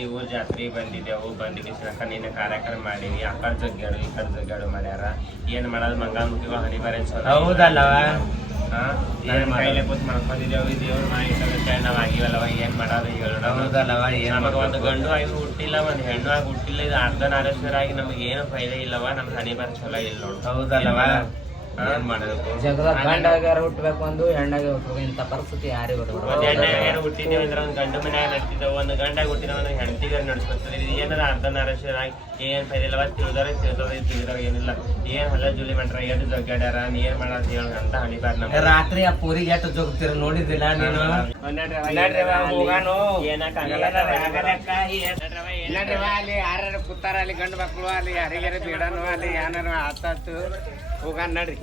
ಈ ಊರ್ ಜಾತ್ರೆ ಬಂದಿದ್ದೆವು ಬಂದಿಗೆ ನಿನ್ನ ಕಾರ್ಯಕ್ರಮ ಮಾಡೀವಿ. ಕಡೆ ಜಗ್ಗಾಡು ಈ ಕಡೆ ಜಗ್ಗಾಡು ಮಾಡ್ಯಾರ. ಏನ್ ಮಾಡೋದು? ಮಂಗಾಮುಖಿಗಳು ಹನಿ ಬರ ಚಲೋ ಹೌದಲ್ಲವ? ಏನ್ ಕೈಲೆ ಕೂತ್ ಮಾಡ್ಕೊಂಡಿದ್ದೇವು ನಾವ್ ಆಗಿವಲ್ಲವ ಏನ್ ಮಾಡೋದು ಹೇಳು ಹೌದಲ್ಲವ? ನಮಗ ಒಂದು ಗಂಡು ಆಗಿ ಹುಟ್ಟಿಲ್ಲ ಒಂದ್ ಹೆಣ್ಣು ಆಗಿ ಹುಟ್ಟಿಲ್ಲ ಇದು ಅರ್ಧನಾರೇಶ್ವರ ಆಗಿ ನಮ್ಗೆ ಏನು ಫೈದೆ ಇಲ್ಲವ? ನಮ್ ಹನಿ ಬರ ಚಲೋ ಇಲ್ಲ ನೋಡು. ಹೌದಲ್ಲವ? ಏನ್ ಗಂಡಾಗಾರ ಹುಟ್ಟಬೇಕು ಒಂದು ಹೆಣ್ಣಾಗ ಹುಟ್ಟಬೇಕು ಇಂತ ಪರಿಸ್ಥಿತಿ ಯಾರಿಗೆ ಒಂದ್ ಬರಬಾರ್ದು. ಹೆಣ್ಣ ಏನು ಹುಟ್ಟಿದೀವಿ ಅಂದ್ರೆ ಒಂದ್ ಗಂಡು ಮನ್ಯಾಗ ನಡ್ತಿದ್ದೇವೆ ಒಂದು ಗಂಡಾಗ ಹುಟ್ಟಿದ ಒಂದು ಹೆಂಡತಿಗಾರ ನಡೆಸ್ಕೊತಾರೆ ಇದು ಏನಾರ ಅರ್ಧನಾರೇಶ್ವರ ಆಗಿ ಏನ್ ಫೈದೆ ತಿಳಿದಾರೆ ತಿಳಿದವ್ರೆ ತಿಳಿದವ್ರೆ ತಿಳಿದವ್ರ ಏನಿಲ್ಲ. ಏನ್ ಹೊಲ ಜುಲಿ ಮಾಡ್ರ ಎಷ್ಟು ಜಗ್ಗಾಡ್ಯಾರ ನೀ ಏನ್ ಮಾಡ ಹೇಳ ಅಂತ ಹಣಿ ಬಾರ್ ನಮ್ಮ ರಾತ್ರಿ ಆ ಪೂರಿಗೆ ಎಷ್ಟು ಜೋಗ್ತಿರ ನೋಡಿದಿಲ್ಲ ನೀನು? ಇಲ್ಲ ಅಲ್ಲಿ ಯಾರು ಕೂತಾರ ಅಲ್ಲಿ ಗಂಡು ಮಕ್ಕಳು ಅಲ್ಲಿ ಯಾರಿಗಾರ ಬೇಡನು ಅಲ್ಲಿ ಏನಾರ ಆತಾತು ಹೋಗಾನ ನಡ್ರಿ.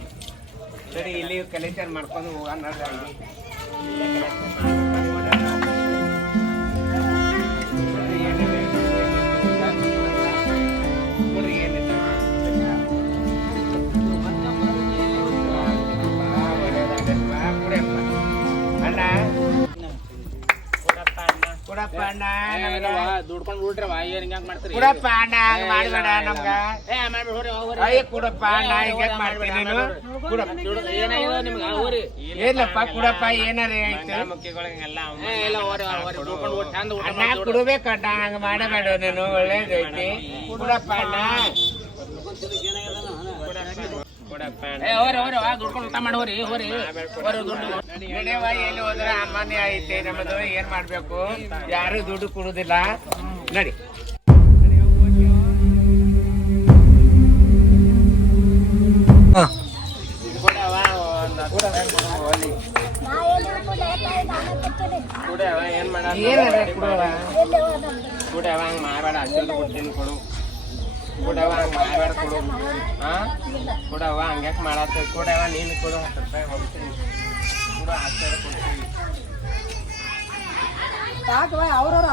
ಸರಿ ಇಲ್ಲಿ ಕಲೆಕ್ಷನ್ ಮಾಡ್ಕೊಂಡು ಹೋಗಾನ ನಡ್ರಿ ಅಲ್ಲಿ. ಕೊಡಪ್ಪ ಅಣ್ಣ ನಮ್ಗೆ. ದುಡ್ಕೊಂಡ್ ಬಿಟ್ರವ ಏನ್ ಹಿಂಗ್ ಮಾಡ್ತೀರಿ? ಕೊಡಪ್ಪ ಅಣ್ಣ ಹಂಗ್ ಮಾಡ್ಬೇಡ ನಮ್ಗ. ಅಯ್ಯ ಕೊಡಪ್ಪ ಅಣ್ಣ ಹಿಂಗ್ ಮಾಡ್ತೀನಿ ನೀನು? ಕೊಡಪ್ಪ ಏನಾಗಿದೆ ನಿಮ್ಗೆ ಹೋರಿ. ಏನಪ್ಪ ಕೊಡಪ್ಪ ಏನಾರ ಅಣ್ಣ ಕೊಡ್ಬೇಕಣ್ಣ ಹಂಗ ಮಾಡಬೇಡ ನೀನು ಒಳ್ಳೇದೈತಿ. ಕೊಡಪ್ಪ ಅಣ್ಣ. ಎಲ್ಲಿ ಹೋದ್ರೆ ಅಮಾನ್ಯ ಐತೆ ನಮ್ಮದು ಏನ್ ಮಾಡ್ಬೇಕು? ಯಾರು ದುಡ್ಡು ಕೊಡುದಿಲ್ಲ. ನಡಿ. ಏನ್ ಮಾಡ ಕೊಡವ? ಹಂಗ್ ಮಾಡಬೇಡ ಅಷ್ಟೊಂದು ಕೊಡ್ತೀನಿ ಕೊಡು. ಕೊಡವ ಹಂಗ್ ಮಾಡಬೇಡ ಕೊಡು. ಹಾ ಕೊಡವ ಹಂಗ್ಯಾಕ್ ಮಾಡತ್ತ? ಕೊಡವ ನೀನು ಕೊಡು ಹತ್ತು ರೂಪಾಯಿ ಹೋಗ್ತೀನಿ. ಕೊಡು ಹತ್ತು ರೂಪಾಯಿ ಕೊಡ್ತೀನಿ ಅವ್ರವ್ರು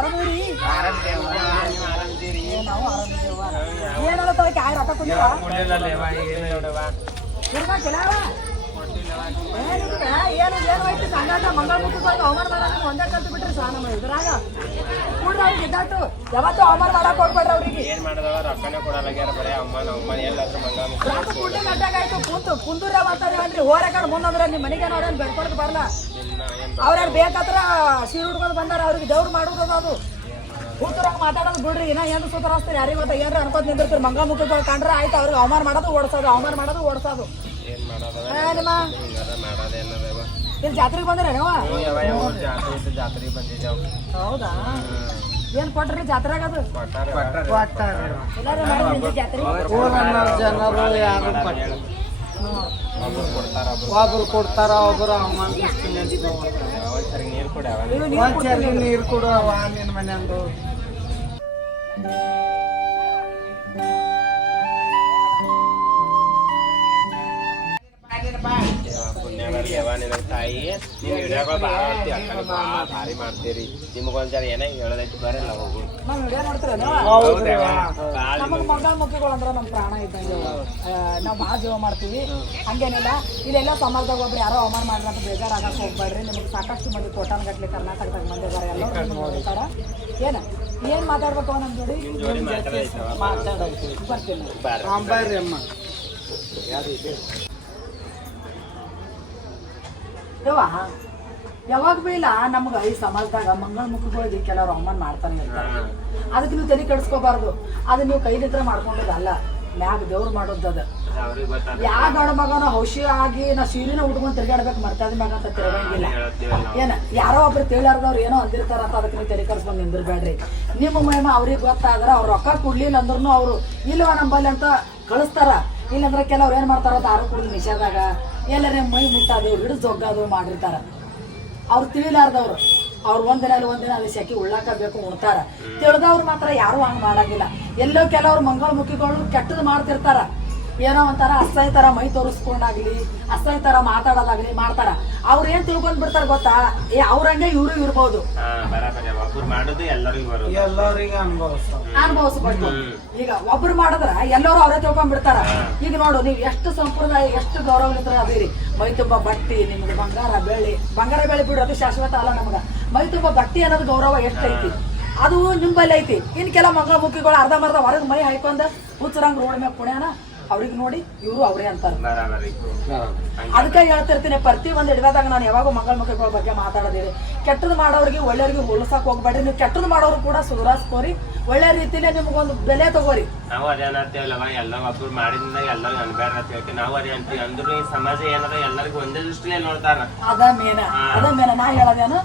ಏನು ಏನು ಸಂಗಾಟ ಮಂಗಳ ಮುಟ್ಟಿಕೊಂಡು ಅವಮಾನ ಮಾಡಕ್ಕೆ ಒಂದೇ ಕಲ್ತು ಬಿಟ್ರಿ ಸಾ ನಮ್ಮ ಇದ್ರಾಗ. ಕೂಡ್ರ ಅವ್ರಿಗೆ ಇದ್ದಾಟು ಯಾವತ್ತೂ ಅವಮಾನ ಮಾಡಕ್ ಹೋಗ್ಬೇಡ್ರಿ ಅವ್ರಿಗೆ. ಏನ್ ಮಾಡದವ ರೊಕ್ಕನೇ ಕೊಡಲಾಗ್ಯಾರ ಬರೀ ಅಮ್ಮನ ಅಮ್ಮನ ಎಲ್ಲಾದ್ರೂ ಮಂಗ ರಾತ್ರಿ ಕೂಡ್ಲಿ ಗಡ್ಡಾಗಾಯ್ತು ಕುಂತು. ಕುಂದೂರ ಮಾತಾಡಿ ಅನ್ರಿ ಹೋರಕಡೆ ಮುಂದಂದ್ರೆ ನಿಮ್ಮ ಮನೆಗೆ ಅವ್ರೇನು ಬರಲ್ಲ? ಅವ್ರೇನು ಸೀರೆ ಬಂದಾರ ಅವ್ರಿಗೆ ದೇವ್ರು ಮಾಡುವುದು ಅದು ಕೂತರಾಗ ಮಾತಾಡೋದು ಬಿಡ್ರಿ ಇನ್ನ ಏನು ಸೂತ್ರ ಹಚ್ತೀರಿ ಯಾರಿಗೆ ಗೊತ್ತ? ಏನ್ರ ಅನ್ಕೋತ ನಿಂದಿರ್ತೀರಿ? ಮಂಗ ಮುಖ ಕಂಡ್ರೆ ಆಯ್ತು ಅವ್ರಿಗೆ ಅವಮಾನ ಮಾಡೋದು ಓಡಿಸೋದು ಅವಮಾನ ಮಾಡೋದು ಓಡಿಸೋದು. ಏನ್ ಮಾಡದವ? ಜಾತ್ರೆಗೆ ಬಂದ್ರೆ ಜಾತ್ರೆ ಜಾತ್ರೆಗೆ ಬಂದಿದ್ದಾವ. ಹೌದಾ? ಏನ್ ಕೊಟ್ರಿ ಜಾತ್ರೆಗ ಅದು? ಜನರು ಯಾರು ಒಬ್ರು ಕೊಡ್ತಾರ ಒಬ್ರು ಅವಮಾನ ಕೊಡ್ತಾರ ಒಬ್ರು ಒಂದ್ಸರಿ ನೀರ್ ಕೊಡವ ನೀರು ಕೊಡು ಅವ ನಿನ್ ಮನೆಯಂದು. ಪುಣ್ಯ ಬರ್ಲೇವ ನಿನ್ನ ತಾಯಿ ಭಾಳ ಅಕ್ಕ ಭಾಳ ಭಾರಿ ಮಾಡ್ತೀರಿ ನಿಮಗೊಂದ್ಸರಿ ಏನೇ ಹೇಳೋದೈತಿ ಬರಲ್ಲ ಹೋಗು ನಮಗ್ ಮಂಗಳ ಮುಖಿಗಳು ಅಂದ್ರೆ ನಮ್ಮ ಪ್ರಾಣ ಇದ್ದಂಗೆ ನಾವು ಭಾಳ ಜೀವ ಮಾಡ್ತೀವಿ ಹಂಗೇನಿಲ್ಲ ಇಲ್ಲೆಲ್ಲ ಸಮಾಜದಾಗ ಒಬ್ರು ಯಾರೋ ಅವಮಾನ ಮಾಡ್ರಿ ಅಂತ ಬೇಜಾರಾಗಕ್ ಹೋಗ್ಬೇಡ್ರಿ ನಿಮ್ಗೆ ಸಾಕಷ್ಟು ಮಂದಿ ಕೋಟಾನ್ ಗಟ್ಲೆ ಕರ್ನಾಟಕದಾಗ ಮಂದಿ ಬರ. ಎಲ್ಲರೂ ನಿಮ್ಮನ್ನ ಏನು ಏನ ಮಾತಾಡ್ಬೇಕು ನಮ್ಮ ಜೋಡಿ ಬರ್ತೀನಿ. ಅಮ್ಮ ಯಾರು ಅಮ್ಮ ಯವ್ವ? ಯಾವಾಗ ಬೀಳ ನಮ್ಗ ನಮ್ಗೆ ಈ ಸಮಾಜದಾಗ ಮಂಗಳ ಮುಖಗಳಿಗೆ ಕೆಲವ್ರು ಅವಮಾನ ಮಾಡ್ತಾನೆ ಇರ್ತಾರೆ. ಅದಕ್ಕೆ ನೀವು ತಲೆ ಕೆಡಿಸ್ಕೋಬಾರ್ದು. ಅದು ನೀವು ಕೈಲಿತ್ರ ಮಾಡ್ಕೊಂಡದಲ್ಲ. ಮ್ಯಾಗ ದೇವ್ರು ಮಾಡೋದದ ಯಾವ ಗಂಡ ಮಗನ ಹೌಷಿ ಆಗಿ ನಾ ಸೀರೆನ ಉಟ್ಕೊಂಡು ತಿರ್ಗಾಡ್ಬೇಕು ಮರ್ತಾದ ಮ್ಯಾಗ ಅಂತ ತಿರ್ಗಂಗಿಲ್ಲ ಏನ ಯಾರೋ ಒಬ್ರು ತಿಳಿಯಾರ್ದವ್ರು ಏನೋ ಅಂದಿರ್ತಾರ ಅಂತ ಅದಕ್ಕೆ ನೀವು ತಲೆ ಕರ್ಸ್ಕೊಂಡು ನಿಂದಿರ್ಬೇಡ್ರಿ. ನಿಮ್ಮ ಮಹಿಮ ಅವ್ರಿಗೆ ಗೊತ್ತಾದ್ರೆ ಅವ್ರು ರೊಕ್ಕ ಕೊಡ್ಲಿಲ್ಲ ಅಂದ್ರೂ ಅವರು ಇಲ್ವಾ ನಂಬಲ್ಲಿ ಅಂತ ಕಳಿಸ್ತಾರ. ಇಲ್ಲಂದ್ರೆ ಕೆಲವ್ರು ಏನು ಮಾಡ್ತಾರ ದಾರು ಕುಡಿದು ನಿಷೇಧಾಗ ಎಲ್ಲರೇ ಮೈ ಮುಟ್ಟೋದು ಹಿಡಿದು ಜೊಗ್ಗೋದು ಮಾಡಿರ್ತಾರೆ. ಅವ್ರು ತಿಳಿಲಾರ್ದವ್ರು. ಅವ್ರು ಒಂದಿನ ಅಲ್ಲಿ ಒಂದಿನ ಅಲ್ಲಿ ಸೆಕೆ ಉಳ್ಳಾಕ ಬೇಕು ಉಣ್ತಾರ ತಿಳಿದವ್ರು ಮಾತ್ರ ಯಾರು ಹಂಗೆ ಮಾಡಂಗಿಲ್ಲ. ಎಲ್ಲೋ ಕೆಲವ್ರು ಮಂಗಳ ಮುಖಿಗಳು ಕೆಟ್ಟದ್ ಮಾಡ್ತಿರ್ತಾರ. ಏನೋ ಒಂಥರ ಅಸಹ್ಯ ತರ ಮೈ ತೋರಿಸ್ಕೊಂಡಾಗ್ಲಿ ಅಸಹ್ಯ ತರ ಮಾತಾಡೋದಾಗ್ಲಿ ಮಾಡ್ತಾರ. ಅವ್ರು ಏನ್ ತಿಳ್ಕೊಂಡ್ ಬಿಡ್ತಾರ ಗೊತ್ತಾ? ಏ ಅವ್ರಂಗೆ ಇವ್ರು ಇರ್ಬೋದು. ಹಾ ಬರಾಬರಿ ಒಬ್ರು ಮಾಡೋದು ಎಲ್ಲರಿಗೂ ಬರೋದು. ಎಲ್ಲರಿಗೆ ಅನುಭವಿಸ್ತಾವ ಅನುಭವಿಸ್ಬೇಕು ಈಗ ಒಬ್ರು ಮಾಡಿದ್ರ ಎಲ್ಲರೂ ಅವರೇ ತಿಳ್ಕೊಂಡ್ ಬಿಡ್ತಾರ. ಈಗ ನೋಡು ನೀವು ಎಷ್ಟು ಸಂಪ್ರದಾಯ ಎಷ್ಟು ಗೌರವಲಿತರ ಅದೀರಿ. ಮೈ ತುಂಬ ಬಟ್ಟಿ ನಿಮ್ಗೆ ಬಂಗಾರ ಬೆಳ್ಳಿ. ಬಂಗಾರ ಬೆಳ್ಳಿ ಬಿಡು ಅದು ಶಾಶ್ವತ ಅಲ್ಲ ನಮ್ಗ. ಮೈ ತುಂಬ ಬಟ್ಟಿ ಅನ್ನೋದು ಗೌರವ ಎಷ್ಟೈತಿ? ಅದು ನಿಂಬಲ್ಲಿ ಐತಿ. ಇನ್ ಕೆಲ ಮಗ ಮುಖಿಗಳು ಅರ್ಧ ಮರ್ಧ ಹೊರಗೆ ಮೈ ಹಾಯ್ಕೊಂಡ ಹುಚ್ಚರಂಗ್ ರೋಡ್ ಮ್ಯಾಗ ಕುಣ್ಯಾನ. ಅವ್ರಿಗೆ ನೋಡಿ ಇವರು ಅವರೇ ಅಂತಾರ. ಅದಕ್ಕೆ ಹೇಳ್ತಿರ್ತೀನಿ ಪ್ರತಿ ಒಂದು ಹಿಡಿದಾಗ ನಾನು ಯಾವಾಗೂ ಮಂಗಳ ಮುಖಗಳ ಬಗ್ಗೆ ಮಾತಾಡೋದಿದೆ. ಕೆಟ್ಟದ್ದು ಮಾಡೋರಿಗೆ ಒಳ್ಳೆಯವ್ರಿಗೆ ಹೋಲಿಸಕ್ ಹೋಗ್ಬೇಡ್ರಿ. ನೀವು ಕೆಟ್ಟದ್ದು ಮಾಡೋರು ಕೂಡ ಸುಧಾರಿಸ್ಕೋರಿ ಒಳ್ಳೆ ರೀತಿಲೇ ನಿಮ್ಗೊಂದು ಬೆಲೆ ತಗೋರಿ. ನಾವು ಅದೇ ಅನ್ನತ್ತೇವಲ್ಲವ ಎಲ್ಲ ಒಬ್ರು ಮಾಡಿದ್ರಿಂದ ಎಲ್ಲರೂ ಅನ್ಬೇಡ ಅಂತ ಹೇಳ್ತೀವಿ. ನಾವು ಅದೇ ಅಂತೀವಿ. ಅಂದ್ರೂ ಈ ಸಮಾಜ ಏನಾರ ಎಲ್ಲರಿಗೂ ಒಂದೇ ದೃಷ್ಟಿಲೇ ನೋಡ್ತಾರ. ಅದ ಮೇನ. ಅದ ಮೇನ. ನಾ ಹೇಳೋದೇನು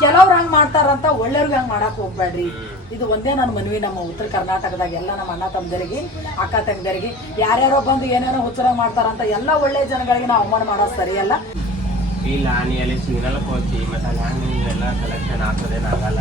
ಕೆಲವ್ರು ಹಂಗ್ ಮಾಡ್ತಾರಂತ ಒಳ್ಳೆಯವ್ರಿಗೆ ಹಂಗ್ ಮಾಡಕ್ ಹೋಗ್ಬೇಡ್ರಿ. ಇದು ಒಂದೇ ನನ್ನ ಮನವಿ ನಮ್ಮ ಉತ್ತರ ಕರ್ನಾಟಕದಾಗ ಎಲ್ಲ ನಮ್ಮ ಅಣ್ಣ ತಮ್ಮದರಿಗೆ ಅಕ್ಕ ತಂಗಿದರಿಗೆ ಯಾರ್ಯಾರೋ ಬಂದು ಏನೇನೋ ಹುಚ್ಚರ ಮಾಡ್ತಾರಂತ ಎಲ್ಲ ಒಳ್ಳೆ ಜನಗಳಿಗೆ ನಾವು ಅವಮಾನ ಮಾಡೋದು ಸರಿಯಲ್ಲ. ಇಲ್ಲ ನೀ ಅಲ್ಲಿ ಸಿಗ್ನಲ್ಕ್ ಹೋಗ್ತಿ ಮತ್ತೆ ಅಲ್ಲಿ ಹಂಗೆ ಎಲ್ಲ ಕಲೆಕ್ಷನ್ ಆಗ್ತದೇನು ಆಗಲ್ಲ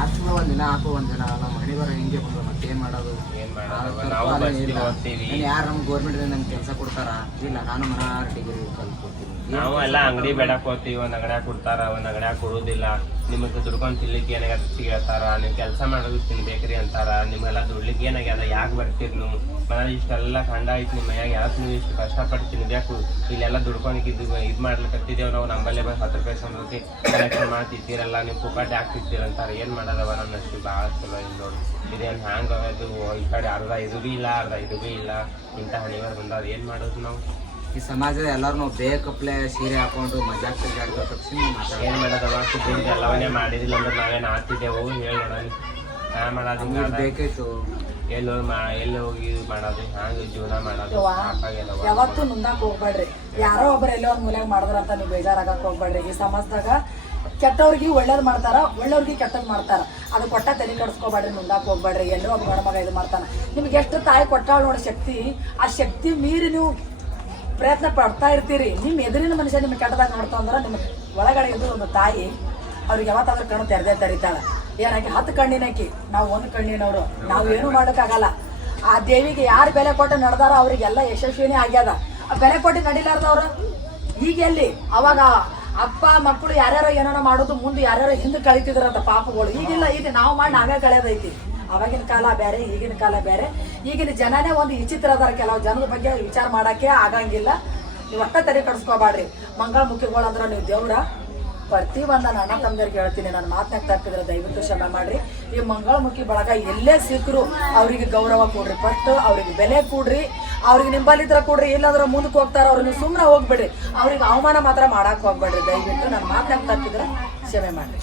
ಆತ್ಮ ಒಂದಿನ ಹಾಕೋ ಒಂದಿನ ನಮ್ಮ ಮಳೆ ಬರೋ ಹಿಂಗೆ ಬಂದು ಮಾಡೋದು? ಏನ್ ಮಾಡೋದು? ನಾವು ಬಸ್ಸಿಗೆ ಹೋಗ್ತೀವಿ. ಯಾರು ನಮ್ಮ ಗೌರ್ಮೆಂಟ್ ನಮ್ಗೆ ಕೆಲಸ ಕೊಡ್ತಾರ? ಇಲ್ಲ ನಾನು ಮನ ಡಿಗ್ರಿ ಕಲ್ತ್ಕೊತೀನಿ ನಾವು ಎಲ್ಲ ಅಂಗಡಿ ಬೇಡಕ್ ಹೋಗ್ತೀವಿ ಒಂದ್ ಅಂಗಡ್ಯಾಗ ಕೊಡ್ತಾರ ಒಂದ್ ಅಂಗಡ್ಯಾಗ ಕೊಡುದಿಲ್ಲ. ನಿಮಗೆ ದುಡ್ಕೊಂಡು ತಿನ್ಲಿಕ್ಕೆ ಏನಾಗ್ಯದ ಹೇಳ್ತಾರ ನೀವು ಕೆಲಸ ಮಾಡೋದು ತಿನ್ಬೇಕ್ರಿ ಅಂತಾರ, ನಿಮ್ಗೆಲ್ಲ ದುಡ್ಲಿಕ್ಕೆ ಏನಾಗ್ಯದ, ಯಾಕೆ ಬರ್ತೀರಿ ನೀವು? ಮನೇಲಿ ಇಷ್ಟೆಲ್ಲ ಖಂಡ ಐತಿ ನಿಮ್ಮ ಮನ್ಯಾಗ, ಯಾಕೆ ನೀವು ಇಷ್ಟು ಕಷ್ಟಪಟ್ಟು ತಿನ್ಬೇಕು ಇಲ್ಲೆಲ್ಲ ದುಡ್ಕೊಳಕ್ ಇದು ಇದು ಮಾಡ್ಲಿಕ್ಕತ್ತಿದ್ದೇವೆ ನಾವು, ನಂಬಲ್ಲೇ ಬಂದು ಹತ್ತು ರೂಪಾಯಿ ಸಂಬಳಕ್ಕೆ ಕಲೆಕ್ಷನ್ ಮಾಡ್ತಿದ್ದೀರಲ್ಲ ನೀವು ಪುಕಾಟಿ ಹಾಕ್ತಿರ್ತೀರ ಅಂತಾರೆ, ಏನು ಮಾಡೋದವ ನನ್ನ ಭಾಳ ಚಲೋ ಇಲ್ಲ ನೋಡಿ. ಇದೇನು ಹ್ಯಾಂಗ್ ಅದು ಈ ಕಡೆ ಅರ್ಧ ಇದು ಭೀ ಇಲ್ಲ, ಅರ್ಧ ಇದು ಭೀ ಇಲ್ಲ, ಇಂಥ ಹಣಿವಾರ ಬಂದವ್ರು ಏನು ಮಾಡೋದು ನಾವು? ಈ ಸಮಾಜದ ಎಲ್ಲಾರು ಬೇಕಪ್ಲೆ ಸೀರೆ ಹಾಕೊಂಡು ಮಜಾಕ್ ತಿರ್ಗಾಡಿದ ತಪ್ಪಿಸಿ ಮಾತಾಡ ಏನ್ ಮಾಡೋದವ ಸುದ್ದಿ ಎಲ್ಲವನ್ನೇ ಮಾಡಿದಿಲ್ಲ ಅಂದ್ರೆ ನಾವೇನು ಆಗ್ತಿದ್ದೆವು ಹೇಳಿ ಮಾಡೋದು. ಬೇಕಾಯ್ತು ಎಲ್ಲಿ ಹೋಗಿ ಮಾ ಎಲ್ಲಿ ಹೋಗಿ ಇದು ಮಾಡೋದು. ಹಾಗೆ ಜೀವನ ಮಾಡೋದು. ಯಾವತ್ತು ಸಾಕಾಗ್ಯದವ್ವ. ಯಾವತ್ತೂ ಮುಂದಾಕ್ ಹೋಗ್ಬೇಡ್ರಿ. ಯಾರೋ ಒಬ್ರು ಎಲ್ಲೋ ಒಂದು ಮೂಲೆಗೆ ಮಾಡಿದ್ರ ಅಂತ ನೀವು ಬೇಜಾರಾಗಕ್ಕೆ ಹೋಗ್ಬೇಡ್ರಿ. ಈ ಸಮಾಜದಾಗ ಕೆಟ್ಟವ್ರಿಗೆ ಒಳ್ಳೇದು ಮಾಡ್ತಾರ ಒಳ್ಳೆಯವ್ರಿಗೆ ಕೆಟ್ಟದ್ ಮಾಡ್ತಾರ. ಅದು ಕೊಟ್ಟ ತಲೆ ಕಡ್ಸ್ಕೊಬೇಡ್ರಿ ಮುಂದಾಕ್ ಹೋಗ್ಬೇಡ್ರಿ. ಎಲ್ಲೋ ಒಬ್ಬ ಗಂಡ ಮಗ ಇದು ಮಾಡ್ತಾನ. ನಿಮ್ಗೆ ಎಷ್ಟು ತಾಯಿ ಕೊಟ್ಟಾಳ ನೋಡಿ ಶಕ್ತಿ. ಆ ಶಕ್ತಿ ಮೀರಿ ನೀವು ಪ್ರಯತ್ನ ಪಡ್ತಾ ಇರ್ತೀರಿ. ನಿಮ್ಮ ಎದುರಿನ ಮನುಷ್ಯ ನಿಮ್ಗೆ ಕೆಟ್ಟದಾಗ ನೋಡ್ತಾ ಅಂದ್ರೆ ನಿಮ್ಮ ಒಳಗಡೆ ಇದ್ದು ಒಂದು ತಾಯಿ, ಅವ್ರಿಗೆ ಯಾವತ್ತಾದ್ರೂ ಕಣ್ಣು ತೆರೆದೇ ತೆರಿತಾಳ ಏನಾಕಿ ಹತ್ತು ಕಣ್ಣಿನಾಕಿ ನಾವು ಒಂದು ಕಣ್ಣಿನವರು. ನಾವು ಏನು ಮಾಡೋಕ್ಕಾಗಲ್ಲ. ಆ ದೇವಿಗೆ ಯಾರು ಬೆಲೆ ಕೊಟ್ಟು ನಡೆದಾರ ಅವರಿಗೆಲ್ಲ ಯಶಸ್ವಿನೇ ಆಗ್ಯದ. ಆ ಬೆಲೆ ಕೊಟ್ಟು ನಡಿಲಾರ್ದವ್ರು ಈಗ ಎಲ್ಲಿ? ಅವಾಗ ಅಪ್ಪ, ಮಕ್ಕಳು ಯಾರ್ಯಾರೋ ಏನಾರ ಮಾಡೋದು, ಮುಂದೆ ಯಾರ್ಯಾರೋ ಹಿಂದೆ ಕಳಿತಿದ್ರಂತ ಪಾಪಗಳು. ಈಗಿಲ್ಲ, ಈಗ ನಾವು ಮಾಡಿ ನಾವೇ ಕಳೆಯೋದೈತಿ ಅವಾಗಿನ ಕಾಲ ಬೇರೆ, ಈಗಿನ ಕಾಲ ಬೇರೆ. ಈಗಿನ ಜನನೇ ಒಂದು ವಿಚಿತ್ರ ಅದಾರ ಕೆಲವು ಜನದ ಬಗ್ಗೆ ವಿಚಾರ ಮಾಡೋಕ್ಕೆ ಆಗಂಗಿಲ್ಲ. ನೀವು ಒಟ್ಟ ತಲೆ ಕಡಿಸ್ಕೋಬಾಡ್ರಿ. ಮಂಗಳ ಮುಖಿಗಳು ಅಂದ್ರೆ ನೀವು ದೇವ್ರ ಪ್ರತಿ ಒಂದು ನನ್ನ ತಮ್ಮದವ್ರಿಗೆ ಹೇಳ್ತೀನಿ. ನನ್ನ ಮಾತನಾಗ ತಪ್ಪಿದ್ರೆ ದಯವಿಟ್ಟು ಕ್ಷಮೆ ಮಾಡ್ರಿ. ಈ ಮಂಗಳಮುಖಿ ಬಳಗ ಎಲ್ಲೇ ಸಿಕ್ಕರು ಅವರಿಗೆ ಗೌರವ ಕೊಡ್ರಿ. ಪಟ್ಟು ಅವ್ರಿಗೆ ಬೆಲೆ ಕೊಡ್ರಿ. ಅವ್ರಿಗೆ ನಿಂಬಲ್ಲಿದ್ರ ಕೊಡ್ರಿ. ಇಲ್ಲಾಂದ್ರೆ ಮುಂದಕ್ಕೆ ಹೋಗ್ತಾರ ನೀವು ಸುಮ್ಮನೆ ಹೋಗ್ಬೇಡ್ರಿ. ಅವ್ರಿಗೆ ಅವಮಾನ ಮಾತ್ರ ಮಾಡಕ್ಕೆ ಹೋಗ್ಬೇಡ್ರಿ. ದಯವಿಟ್ಟು ನನ್ನ ಮಾತನಾಗ ತಪ್ಪಿದ್ರೆ ಕ್ಷಮೆ ಮಾಡ್ರಿ.